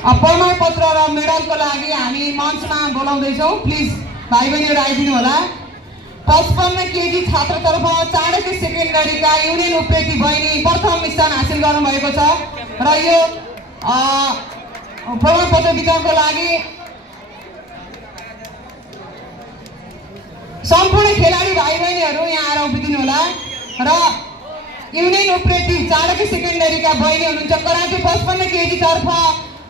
प्रमाणपत्र र मेडलको लागि हामी मञ्चमा बोलाउँदैछौँ। प्लिज भाइ बहिनीहरू आइदिनु होला। 55 केजी छात्रतर्फ चाणक्य सेकेन्डरीका युनियन उप्रेती बहिनी प्रथम स्थान हासिल गर्नुभएको छ र यो प्रमाणपत्र वितरणको लागि सम्पूर्ण खेलाडी भाइ बहिनीहरू यहाँ आएर उभिदिनु होला। र युनियन उप्रेती चाणक्य सेकेन्डरीका बहिनी हुनुहुन्छ कराटे 55 केजी तर्फ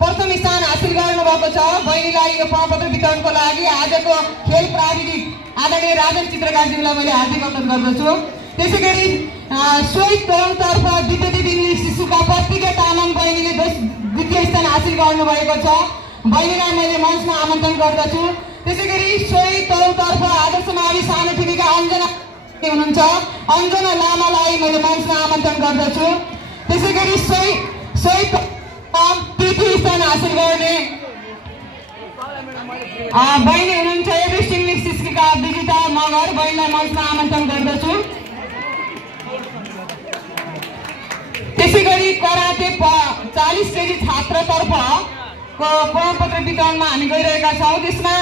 प्रथम स्थान हासिल गर्नुभएको छ। बहिनीलाई यो प्रमाणपत्र वितरणको लागि आजको खेल प्राविधिक आदरणीय राजन चित्रकारज्यूलाई मैले हार्दिक अनुरोध गर्दछु। त्यसैगरी सोहित तरुणतर्फ विद्यादेवी इङ्ग्लिस स्कुलका प्रतिज्ञा तामाङ बहिनीले द्वितीय स्थान हासिल गर्नुभएको छ। बहिनीलाई मैले मञ्चमा आमन्त्रण गर्दछु। त्यसैगरी सोहित तरुणतर्फ आदर्श मावि सानो ठुलीका अञ्जना हुनुहुन्छ, अञ्जना लामालाई मैले मञ्चमा आमन्त्रण गर्दछु। त्यसैगरी सोहित तृतीय स्थान हासिल गर्ने बहिनी हुनुहुन्छ एभरेस्ट इङ्ग्लिस स्कुलका विजिता मगर, बहिनीलाई मञ्चमा आमन्त्रण गर्दछु। त्यसैगरी कराटे 40 केजी छात्रतर्फको प्रमाणपत्र वितरणमा हामी गइरहेका छौँ। त्यसमा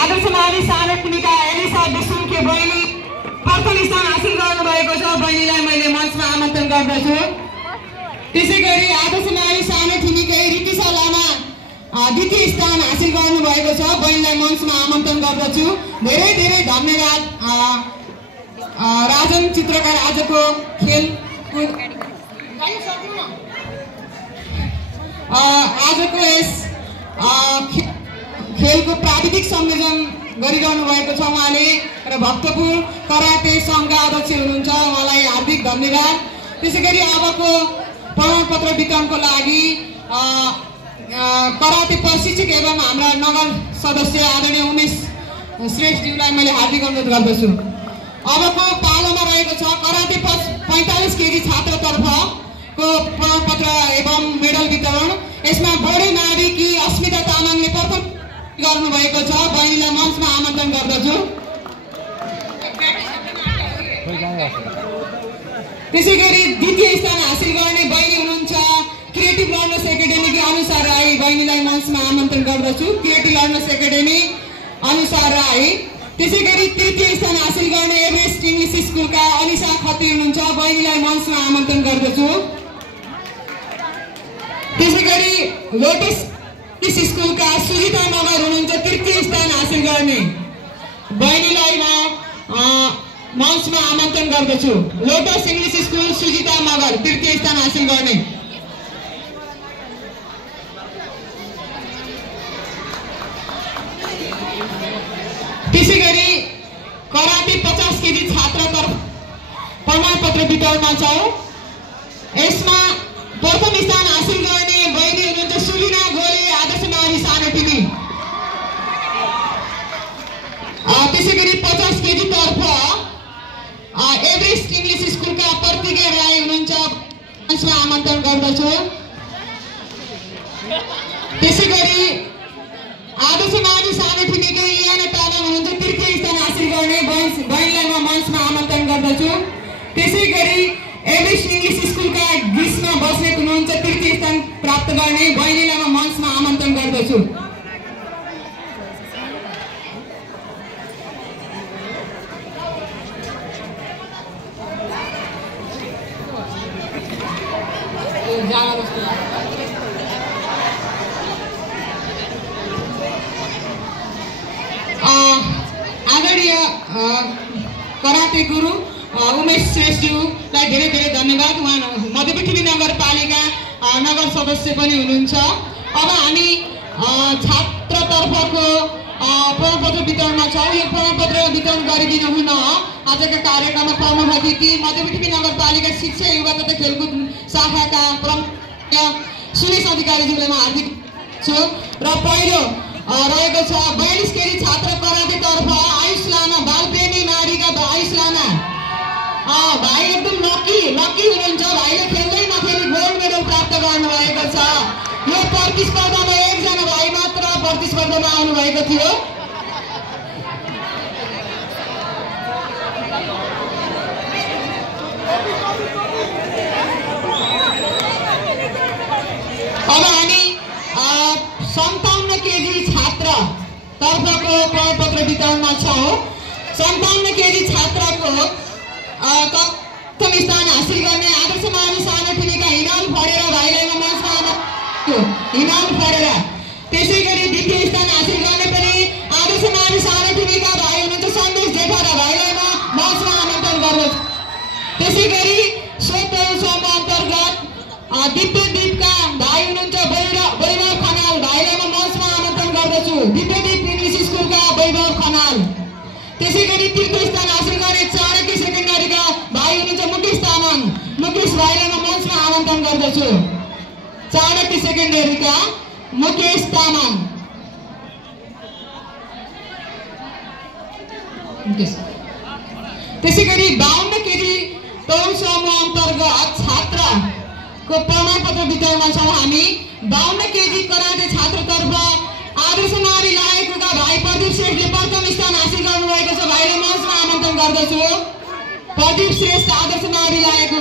आदर्श मावि सानो ठुलीका एलिसा विष्णुके बहिनी प्रथम स्थान हासिल गर्नुभएको छ। बहिनीलाई मैले मञ्चमा आमन्त्रण गर्दछु। त्यसैगरी आदर्श मावि सानो ठुलीकै रितिसा लामा द्वितीय स्थान हासिल गर्नुभएको छ। बहिनीलाई मञ्चमा आमन्त्रण गर्दछु। धेरै धेरै धन्यवाद राजन चित्रकार। आजको यस खेलको प्राविधिक संयोजन गरिरहनु भएको छ उहाँले र भक्तपुर कराटे सङ्घका अध्यक्ष हुनुहुन्छ, उहाँलाई हार्दिक धन्यवाद। त्यसैगरी अबको प्रमाणपत्र वितरणको लागि कराटे प्रशिक्षक एवं हाम्रा नगर सदस्य आदरणीय उमेश श्रेष्ठज्यूलाई मैले हार्दिक अनुरोध गर्दछु। अबको पालोमा रहेको छ कराटे 45 केजी छात्रतर्फको प्रमाणपत्र एवं मेडल वितरण। यसमा बढी नारीकी अस्मिता तामाङले प्रथम गर्नुभएको छ। बहिनीलाई मञ्चमा आमन्त्रण गर्दछु। त्यसैगरी द्वितीय स्थान हासिल गर्ने बहिनी हुनुहुन्छ क्रिएटिभ लर्नर्स एकाडेमीकी अनुसा राई, बहिनीलाई मञ्चमा आमन्त्रण गर्दछु। क्रिएटिभ लर्नर्स एकाडेमी अनुसा राई। त्यसैगरी तृतीय स्थान हासिल गर्ने एभरेस्ट इङ्ग्लिस स्कुलका अनिसा खत्री हुनुहुन्छ, बहिनीलाई मञ्चमा आमन्त्रण गर्दछु। त्यसैगरी लोटस स्कुलका सुजिता मगर हुनुहुन्छ तृतीय स्थान हासिल गर्ने, बहिनीलाई म मञ्चमा आमन्त्रण गर्दछु। Lotus English school Sujita Magar तृतीय स्थान हासिल गर्ने। त्यसैगरी कराटे 50 केजी छात्रतर्फ प्रमाणपत्र वितरणमा छ। यसमा प्रथम स्थान हासिल गर्ने बहिनी हुनुहुन्छ सुलिना गोले आदर्श मावि सानो ठुली। त्यसैगरी 50 केजी तर्फ एभरेस्ट इङ्ग्लिस स्कुलका प्रतिज्ञा राई हुनुहुन्छ, मञ्चमा आमन्त्रण गर्दछु। त्यसैगरी आदर्श मावि सानो ठुलीकै याना तामाङ हुनुहुन्छ तृतीय स्थान हासिल गर्ने, बहिनीलाई म मञ्चमा आमन्त्रण गर्दछु। त्यसैगरी एभरेस्ट इङ्ग्लिस स्कुलका ग्रीष्म बस्नेत हुनुहुन्छ तृतीय स्थान प्राप्त गर्ने, बहिनीलाई म मञ्चमा आमन्त्रण गर्दछु। आदरणीय कराटे गुरु उमेश श्रेष्ठज्यूलाई धेरै धेरै धन्यवाद। उहाँ मध्यपृथ्वी नगरपालिका नगर सदस्य पनि हुनुहुन्छ। अब हामी छात्रतर्फको प्रमाणपत्र वितरणमा छौँ। यो प्रमाणपत्र वितरण गरिदिनु हुन आजका कार्यक्रममा प्रमुख अतिथि मध्यपृथ्वी नगरपालिका शिक्षा युवा तथा खेलकुद शाखाका प्रमुख सुरेश अधिकारीज्यूलाई म हार्दिक छु। र पहिलो रहेको छ 42 केजी छात्र कराटेतर्फ आयुष लामा, बालप्रेमी नारीका आयुष लामा। भाइ एकदम लकी हुनुहुन्छ, भाइले खेल्दै नखेली गोल्ड मेडल प्राप्त गर्नुभएको छ। यो प्रतिस्पर्धामा एकजना भाइ मात्र प्रतिस्पर्धामा आउनुभएको थियो। अब हामी तर्फको प्रमाणपत्र वितरणमा छौँ। 57 केजी छात्राको प्रथम स्थान हासिल गर्ने आदर्श मावि सानोठुलीका हिनाल फडेरा भाइलाई मञ्चमा हिनाल फडेरा। त्यसैगरी द्वितीय स्थान हासिल गर्ने पनि आदर्श मावि सानोठुलीका भाइ हुनुहुन्छ सन्देश जेठारा भाइलाई म मञ्चमा आमन्त्रण गर्दछु। त्यसैगरी सोम अन्तर्गत दिव्यदीपका भाइ हुनुहुन्छ वैभव खनाल भाइलाई म मञ्चमा आमन्त्रण गर्दछु। दिव्यदीप इङ्ग्लिस स्कुलका वैभव खनाल। त्यसैगरी तृतीय स्थान हासिल गर्ने चाणक्य सेकेन्डरीका भाइ हुनुहुन्छ मुकेश तामाङ। मुकेश भाइलाई म मञ्चमा आमन्त्रण गर्दछु। चाणक्य सेकेन्डरीका मुकेश तामाङ। त्यसैगरी 52 केजी तौल समूह अन्तर्गत छात्रको प्रमाणपत्र वितरणमा छौँ हामी। 52 केजी कराटे छात्रतर्फ आदर्श मावि लायकका भाइ प्रदीप श्रेष्ठले प्रथम स्थान हासिल गर्नुभएको छ। भाइलाई मञ्चमा आमन्त्रण गर्दछु। प्रदीप श्रेष्ठ आदर्श मावि लायक।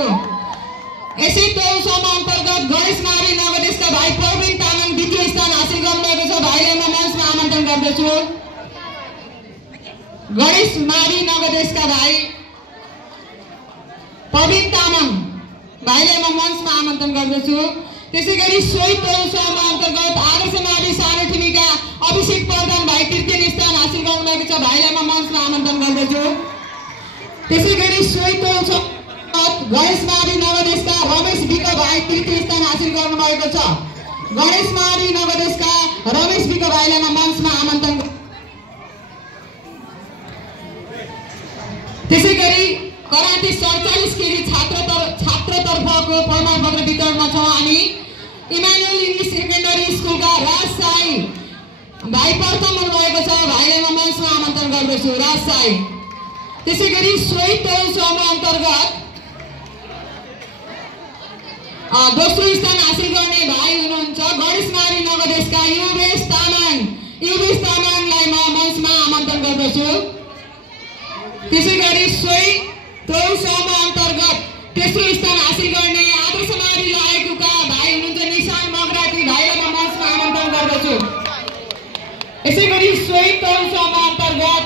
यसै तौल समूह अन्तर्गत गणेश मावि नवदेशका भाइ प्रवीण तामाङ द्वितीय स्थान हासिल गर्नुभएको छ। भाइलाई म मञ्चमा आमन्त्रण गर्दछु। गणेश मावि नवदेशका भाइ प्रवीण तामाङ भाइलाई म मञ्चमा आमन्त्रण गर्दछु। त्यसैगरी सोही तौल समूह अन्तर्गत आदर्श मावि सानोठुलीका अभिषेक प्रधान भाइ तृतीय स्थान हासिल गर्नुभएको छ। भाइलाई म मञ्चमा आमन्त्रण गर्दछु। त्यसैगरी सोही तौल गणेश मावि नवदेशका रमेश विक भाइ तृतीय स्थान हासिल गर्नुभएको छ। गणेश मावि नवदेशका रमेश विक भाइलाई म मञ्चमा आमन्त्रण। त्यसैगरी कराटे 47 केजी छात्रतर्फको प्रमाणपत्र वितरणमा छौँ हामी। इमानुएल इङ्ग्लिस सेकेन्डरी स्कुलका राज साई भाइ प्रथम हुनुभएको छ। भाइलाई म मञ्चमा आमन्त्रण गर्दछु। राज साई। त्यसैगरी सोही तौल समूह अन्तर्गत दोस्रो स्थान हासिल गर्ने भाइ हुनुहुन्छ गणेश मावि नवदेशका युवेश तामाङ। युवेश तामाङलाई म मञ्चमा आमन्त्रण गर्दछु। त्यसैगरी सोही तौल समूह अन्तर्गत तेस्रो स्थान हासिल गर्ने आदर्श मावि लायकका भाइ हुनुहुन्छ निशान मगराती। भाइलाई म मञ्चमा आमन्त्रण गर्दछु। यसैगरी सोही तौल समूह अन्तर्गत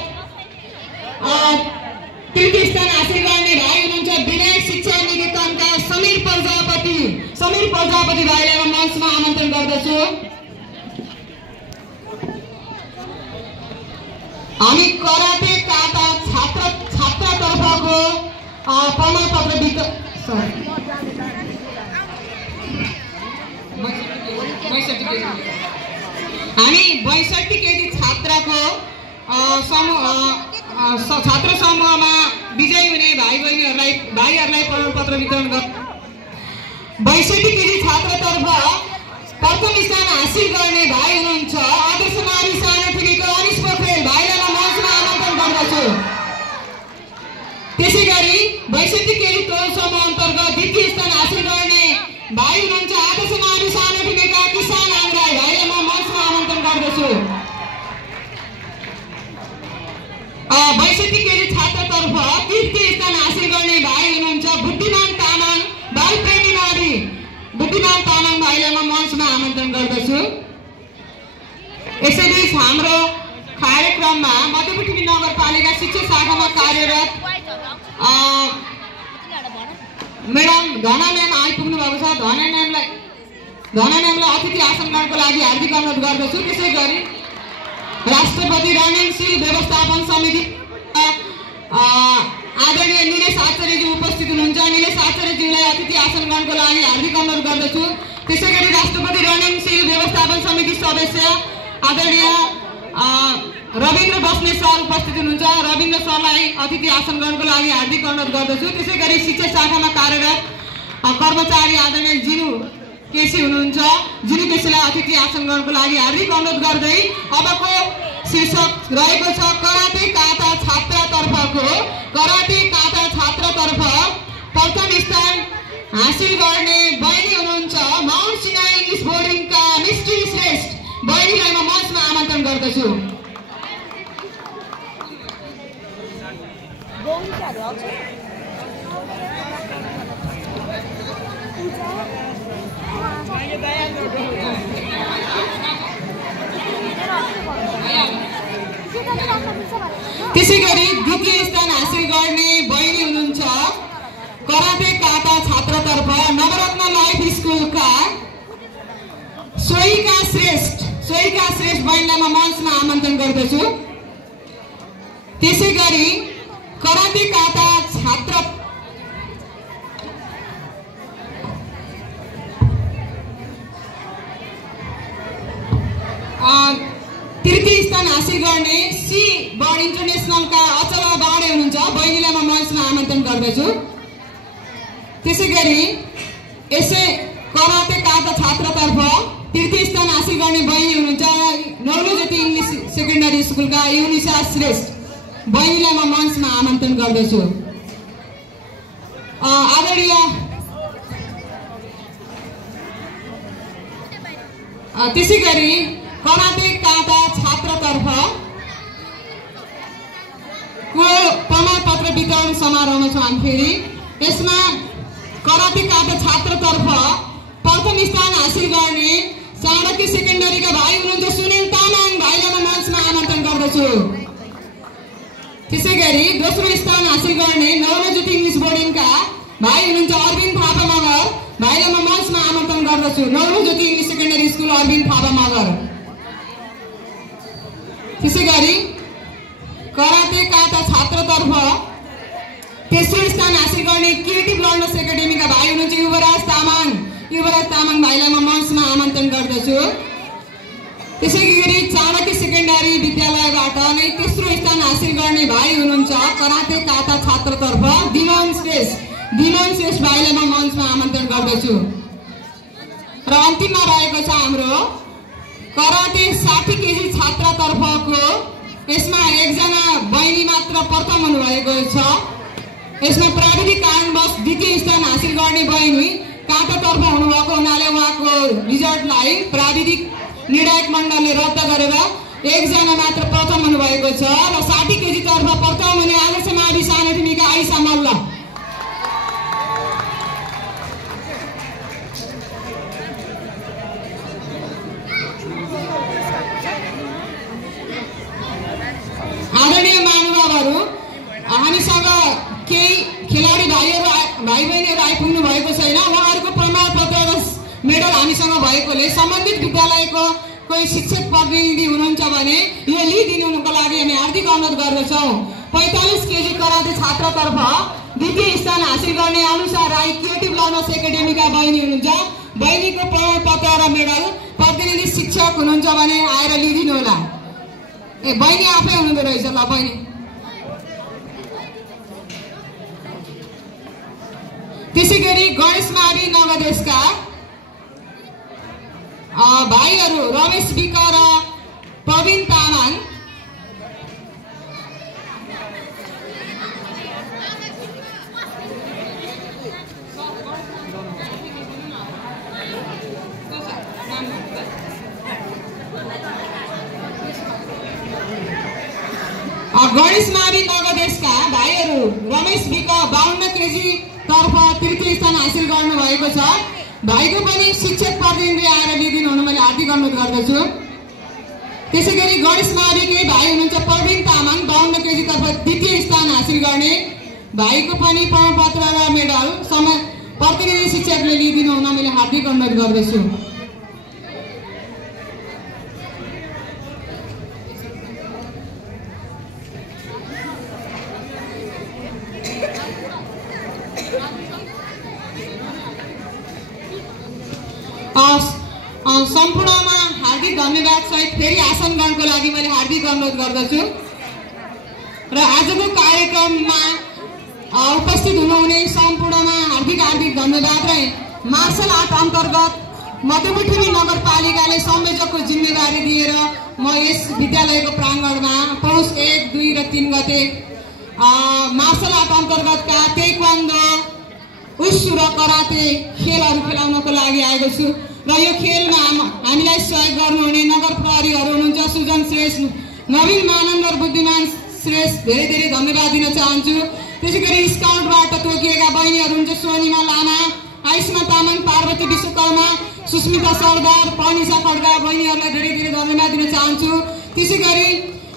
तृतीय स्थान हासिल गर्ने भाइ हुनुहुन्छ विनायक शिक्षा निकेतनका समीर प्रजापति भाइलाई म मञ्चमा आमन्त्रण गर्दछु। हामी कराटे काटा छात्रतर्फको प्रमाणपत्र हामी 62 केजी छात्रको छात्र समूहमा विजयी हुने भाइहरूलाई प्रमाणपत्र वितरण गर्छ। 62 केजी छात्रतर्फ प्रथम स्थान हासिल गर्ने भाइ हुनुहुन्छ आदर्श मावि सानोठुलीको अनिश पोखरेल। भाइलाई म मञ्चमा आमन्त्रण गर्दछु। त्यसैगरी 62 केजी तौल समूह अन्तर्गत द्वितीय स्थान हासिल गर्ने भाइ हुनुहुन्छ आदर्श मावि सानोठुलीका किसान आङ्ग्राई। भाइलाई म मञ्चमा आमन्त्रण गर्दछु। 62 केजी छात्रतर्फ तृतीय स्थान हासिल गर्ने भाइ हुनुहुन्छ बुद्धिमान तामाङ बाल प्रेमी मावि। बुद्धिमान तामाङ भाइलाई म मञ्चमा आमन्त्रण गर्दछु। यसैबीच हाम्रो कार्यक्रममा मध्यपश्चिमी नगरपालिका शिक्षा शाखामा कार्यरत म्याडम धना म्याम आइपुग्नु भएको छ। धना म्यामलाई अतिथि आसन गर्नको लागि हार्दिक अनुरोध गर्दछु। त्यसैगरी राष्ट्रपति रणनीतिशील व्यवस्थापन समिति आदरणीय निलेश आचार्यजी उपस्थित हुनुहुन्छ। निलेश आचार्यजीलाई अतिथि आसन ग्रहणको लागि हार्दिक अनुरोध गर्दछु। त्यसैगरी राष्ट्रपति रणनीतिशील व्यवस्थापन समिति सदस्य आदरणीय रविन्द्र बस्नेत सर उपस्थित हुनुहुन्छ। रविन्द्र सरलाई अतिथि आसन ग्रहणको लागि हार्दिक अनुरोध गर्दछु। त्यसैगरी शिक्षा शाखामा कार्यरत कर्मचारी आदरणीय जिनु केसी हुनुहुन्छ। जिनु केसीलाई अतिथि आसन ग्रहणको लागि हार्दिक अनुरोध गर्दै अबको शीर्षक रहेको छ कराटे काटा छात्रतर्फ प्रथम स्थान हासिल गर्ने बहिनी हुनुहुन्छ माउन्ट सिनाई इङ्ग्लिस बोर्डिङका मिस्ट्री श्रेष्ठ। बहिनीलाई म मञ्चमा आमन्त्रण गर्दछु। काटा छात्रतर्फ नवरत्न लाइफ स्कुलका सोहिका श्रेष्ठ बहिनीलाई म मञ्चमा आमन्त्रण गर्दछु। त्यसैगरी कराते काटा छात्र तृतीय स्थान हासिल गर्ने सी बर्ड इन्टरनेसनलका अचल बाडे हुनुहुन्छ, बहिनीलाई म मञ्चमा आमन्त्रण गर्दछु। त्यसैगरी यसै कराते काटा छात्रतर्फ तृतीय स्थान हासिल गर्ने बहिनी हुनुहुन्छ नौलोज्योति इङ्ग्लिस सेकेन्डरी स्कुलका युनिसा श्रेष्ठ, बहिनीलाई म मञ्चमा आमन्त्रण गर्दछु। आदरणीय त्यसैगरी कराते काटा छात्रतर्फ को प्रमाणपत्र वितरण समारोहमा छौँ हामी फेरि। यसमा कराते काटा छात्रतर्फ प्रथम स्थान हासिल गर्ने चाणक्य सेकेन्डरीका भाइ हुनुहुन्छ सुनिल तामाङ, भाइलाई म मञ्चमा आमन्त्रण गर्दछु। त्यसैगरी दोस्रो स्थान हासिल गर्ने नौलोज्योति इङ्ग्लिस बोर्डिङका भाइ हुनुहुन्छ अरविन्द थापा मगर, भाइलाई म मञ्चमा आमन्त्रण गर्दछु। Naulojyoti English secondary school Arvind Thapa Magar. त्यसैगरी कराते काटा छात्रतर्फ तेस्रो स्थान हासिल गर्ने क्रिएटिभ लर्नर्स एकाडेमीका भाइ हुनुहुन्छ युवराज तामाङ, भाइलाई म मञ्चमा आमन्त्रण गर्दछु। त्यसैगरी चाणक्य सेकेन्डरी विद्यालयबाट नै तेस्रो स्थान हासिल गर्ने भाइ हुनुहुन्छ कराते काटा छात्रतर्फ दिमन श्रेष्ठ, भाइलाई म मञ्चमा आमन्त्रण गर्दछु। र अन्तिममा रहेको छ हाम्रो कराते 60 केजी छात्रतर्फको, यसमा एकजना बहिनी मात्र प्रथम हुनुभएको छ। यसमा प्राविधिक कारणवश द्वितीय स्थान हासिल गर्ने बहिनी काटातर्फ हुनुभएको हुनाले उहाँको रिजल्टलाई प्राविधिक निर्णायक मण्डलले रद्द गरेर एकजना मात्र प्रथम हुनुभएको छ। र 60 केजी तर्फ प्रथम हुने आदर्श मावि सानो टिमीका आइसा मल्ल। आदरणीय महानुभावहरू, हामीसँग केही खेलाडी भाइ बहिनीहरू आइपुग्नु भएको छैन। उहाँहरूको प्रमाणपत्र र मेडल हामीसँग भएकोले सम्बन्धित विद्यालयको कोही शिक्षक प्रतिनिधि हुनुहुन्छ भने यो लिइदिनुको लागि हामी हार्दिक अनुरोध गर्दछौँ। 45 केजी कराते छात्रतर्फ द्वितीय स्थान हासिल गर्ने अनुषा राई क्रिएटिभ लर्नर्स एकाडेमीका बहिनी हुनुहुन्छ, बहिनीको प्रमाणपत्र र मेडल प्रतिनिधि शिक्षक हुनुहुन्छ भने आएर लिइदिनु होला। बहिनी आफै हुनुहुँदो रहेछ। ल बहिनी। त्यसैगरी गणेश मावि नगदेशका भाइहरू रमेश विक र प्रवीण तामाङ, गणेश मावि नगदेशका भाइहरू रमेश विक 52 केजी तर्फ तृतीय स्थान हासिल गर्नु भएको छ। भाइको पनि शिक्षक प्रतिनिधि आएर लिइदिनु हुन मैले हार्दिक अनुरोध गर्दछु। त्यसैगरी गणेश माविकै भाइ हुनुहुन्छ प्रवीण तामाङ, 52 केजी तर्फ द्वितीय स्थान हासिल गर्ने भाइको पनि प्रमाणपत्र र मेडल प्रतिनिधि शिक्षकले लिइदिनु हुन मैले हार्दिक अनुरोध गर्दछु। सम्पूर्णमा हार्दिक धन्यवाद सहित फेरि आसन ग्रहणको लागि मैले हार्दिक अनुरोध गर्दछु। र आजको कार्यक्रममा उपस्थित हुनुहुने सम्पूर्णमा हार्दिक धन्यवाद। र मार्शल आर्ट अन्तर्गत मध्यपश्चिमी नगरपालिकाले संयोजकको जिम्मेवारी दिएर म यस विद्यालयको प्राङ्गणमा पौष 1, 2 र 3 गते मार्शल आर्ट अन्तर्गतका ताइक्वान्डो, उशु र कराते खेलहरू खेलाउनको लागि आएको छु। र यो खेलमा हामीलाई सहयोग गर्नुहुने नगर प्रहरीहरू हुनुहुन्छ सुजन श्रेष्ठ, नवीन मानन्द र बुद्धिमान श्रेष्ठ, धेरै धेरै धन्यवाद दिन चाहन्छु। त्यसैगरी स्काउटबाट तोकिएका बहिनीहरू हुनुहुन्छ सोनिमा लामा, आइस्मा तामाङ, पार्वती विश्वकर्मा, सुस्मिता सरदार, पर्निसा खड्का, बहिनीहरूलाई धेरै धेरै धन्यवाद दिन चाहन्छु। त्यसैगरी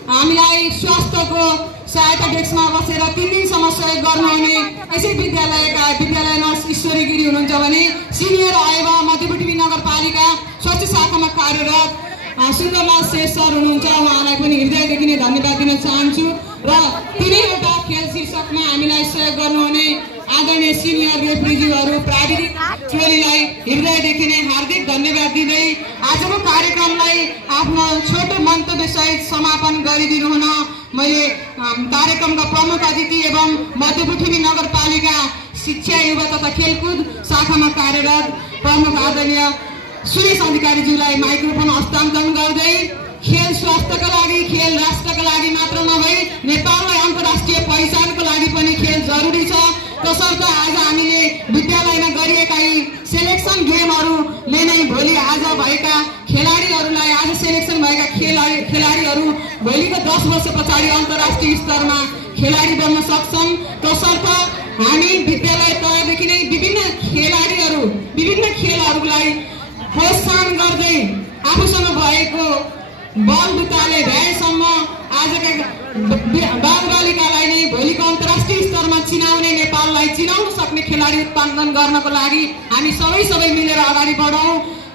हामीलाई स्वास्थ्यको सहायता डेस्कमा बसेर 3 दिनसम्म सहयोग गर्नुहुने यसै विद्यालय नर्स ईश्वरी गिरी हुनुहुन्छ भने सिनियर आइवा मध्यपट्टि नगरपालिका स्वास्थ्य शाखामा कार्यरत सुन्दरलाल शेष सर हुनुहुन्छ। उहाँलाई पनि हृदयदेखि नै धन्यवाद दिन चाहन्छु र तिनैवटा खेल शीर्षकमा हामीलाई सहयोग गर्नुहुने आदरणीय सिनियर रेफ्रीज्यूहरू प्राविधिक टोलीलाई हृदयदेखि नै हार्दिक धन्यवाद दिँदै आजको कार्यक्रमलाई आफ्नो छोटो मन्तव्यसहित समापन गरिदिनु हुन मैले कार्यक्रमका प्रमुख अतिथि एवं मध्यपश्चिमी नगरपालिका शिक्षा युवा तथा खेलकुद शाखामा कार्यरत प्रमुख आदरणीय सुरेश अधिकारीज्यूलाई माइक्रोफोन हस्तान्तरण गर्दै खेल स्वास्थ्यका लागि, खेल राष्ट्रका लागि मात्र नभई नेपाललाई अन्तर्राष्ट्रिय पहिचानको लागि पनि खेल जरुरी छ। तसर्थ आज हामीले विद्यालयमा गरिएका यी सेलेक्सन गेमहरूले नै भोलि आज भएका खेलाडीहरूलाई, आज सेलेक्सन भएका खेलाडीहरू भोलिको 10 वर्ष पछाडि अन्तर्राष्ट्रिय स्तरमा खेलाडी बन्न सक्छन्। तसर्थ हामी विद्यालय तहदेखि नै विभिन्न खेलहरूलाई प्रोत्साहन गर्दै आफूसँग भएको बल बुताले भ्याएसम्म आजका बालबालिकालाई नै भोलिको अन्तर्राष्ट्रिय स्तरमा चिनाउने, नेपाललाई चिनाउन सक्ने खेलाडी उत्पादन गर्नको लागि हामी सबै मिलेर अगाडि बढौँ।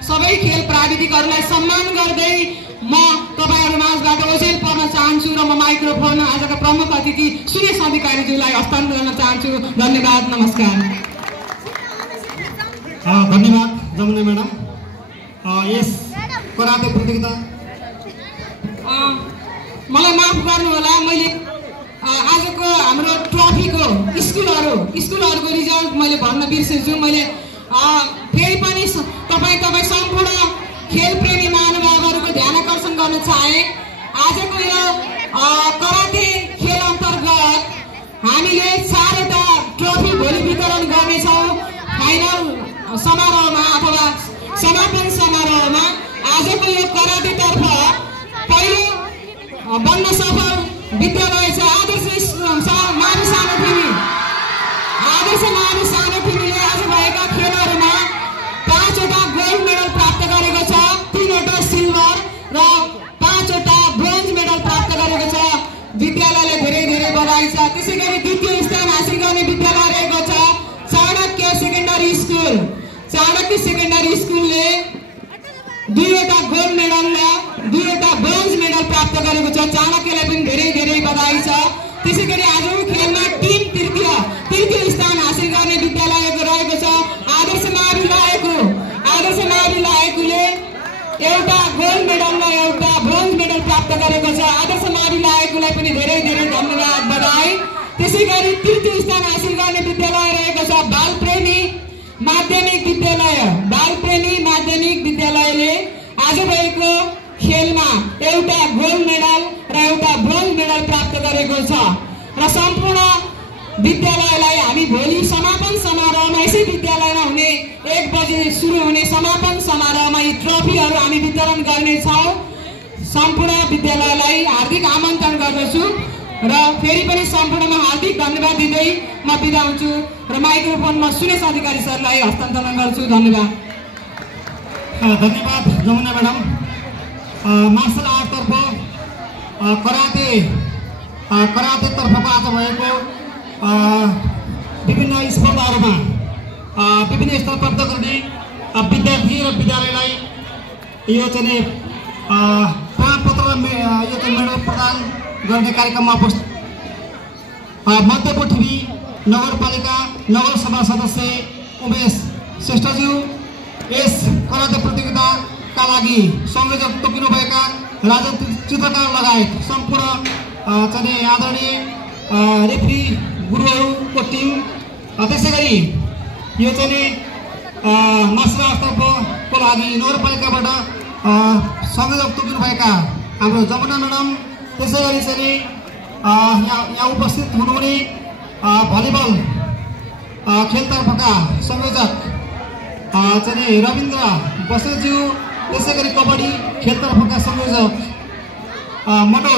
सबै खेल प्राविधिकहरूलाई सम्मान गर्दै म तपाईहरु माझबाट ओझेल पर्न चाहन्छु र म माइक्रोफोन आजका प्रमुख अतिथि सुरेश अधिकारीज्यूलाई हस्तान्तरण गर्न चाहन्छु। धन्यवाद, नमस्कार। धन्यवाद जमुना म्याडम। यस कराटे प्रतियोगिता मलाई माफ गर्नु होला, मैले आजको हाम्रो ट्रफीको स्कुलहरूको रिजल्ट मैले भन्न बिर्सेछु। मैले फेरि पनि तपाईँ सम्पूर्ण खेलप्रेमी महानुभावहरूको ध्यान आकर्षण गर्न चाहे। आजको यो कराटे खेल अन्तर्गत हामीले 4वटा ट्रफी भोलि वितरण गर्नेछौँ। फाइनल समारोहमा अथवा समापन समारोहमा आजको यो कराटेतर्फ पहिलो बन्न सफल विद्यालय छ आदर्श मावि सानोतिमीले आज भएका खेलहरूमा 5वटा गोल्ड मेडल प्राप्त गरेको छ, 3वटा सिल्भर र 5वटा ब्रोन्ज मेडल प्राप्त गरेको छ। विद्यालयले धेरै बधाई छ। त्यसैगरी द्वितीय स्थान हासिल गर्ने विद्यालय रहेको छ Chanakya secondary school. Chanakya secondary स्कुलले 2वटा गोल्ड मेडल र 2वटा ब्रोन्ज मेडल प्राप्त गरेको छ। चाणक्यलाई पनि धेरै बधाई छ। त्यसैगरी आजको खेलमा टिम तृतीय स्थान हासिल गर्ने विद्यालय रहेको छ आदर्श मावि लायकुले 1वटा गोल्ड मेडल र 1वटा ब्रोन्ज मेडल प्राप्त गरेको छ। आदर्श मावि लायकुलाई पनि धेरै धन्यवाद, बधाई। त्यसैगरी तृतीय स्थान हासिल गर्ने विद्यालय रहेको छ बालप्रेमी माध्यमिक विद्यालयले आज भएको खेलमा 1वटा गोल्ड मेडल र 1वटा ब्रोन्ज मेडल प्राप्त गरेको छ। र सम्पूर्ण विद्यालयलाई हामी भोलि समापन समारोहमा यसै विद्यालयमा हुने 1 बजे सुरु हुने समापन समारोहमा यी ट्रफीहरू हामी वितरण गर्नेछौँ। सम्पूर्ण विद्यालयलाई हार्दिक आमन्त्रण गर्दछु र फेरि पनि सम्पूर्णमा हार्दिक धन्यवाद दिँदै म बिदा हुन्छु र माइक्रोफोनमा सुरेश अधिकारी सरलाई हस्तान्तरण गर्छु। धन्यवाद। धन्यवाद जमुना म्याडम। मार्शल आर्टतर्फ कराटेतर्फको आज भएको विभिन्न स्पर्धाहरूमा विभिन्न स्तर प्राप्त गर्ने विद्यार्थी र विद्यालयलाई यो चाहिँ प्रमाणपत्र र यो चाहिँ मेडल प्रदान गर्ने कार्यक्रममा उपस्थित मध्यपश्चिमी नगरपालिका नगरसभा सदस्य उमेश श्रेष्ठज्यू, यस कराटे प्रतियोगिताका लागि संयोजक तोकिनुभएका राजन चित्रकार लगायत सम्पूर्ण चाहिँ आदरणीय रेफ्री गुरुहरूको टिम, त्यसैगरी यो चाहिँ मार्शल आर्टतर्फको लागि नगरपालिकाबाट संयोजक तोकिनुभएका हाम्रो जमुना म्याडम, त्यसैगरी चाहिँ यहाँ उपस्थित हुनुहुने भलिबल खेलतर्फका संयोजक चाहिँ रविन्द्र बस्नेतज्यू, त्यसैगरी कबड्डी खेलतर्फका संयोजक मनोज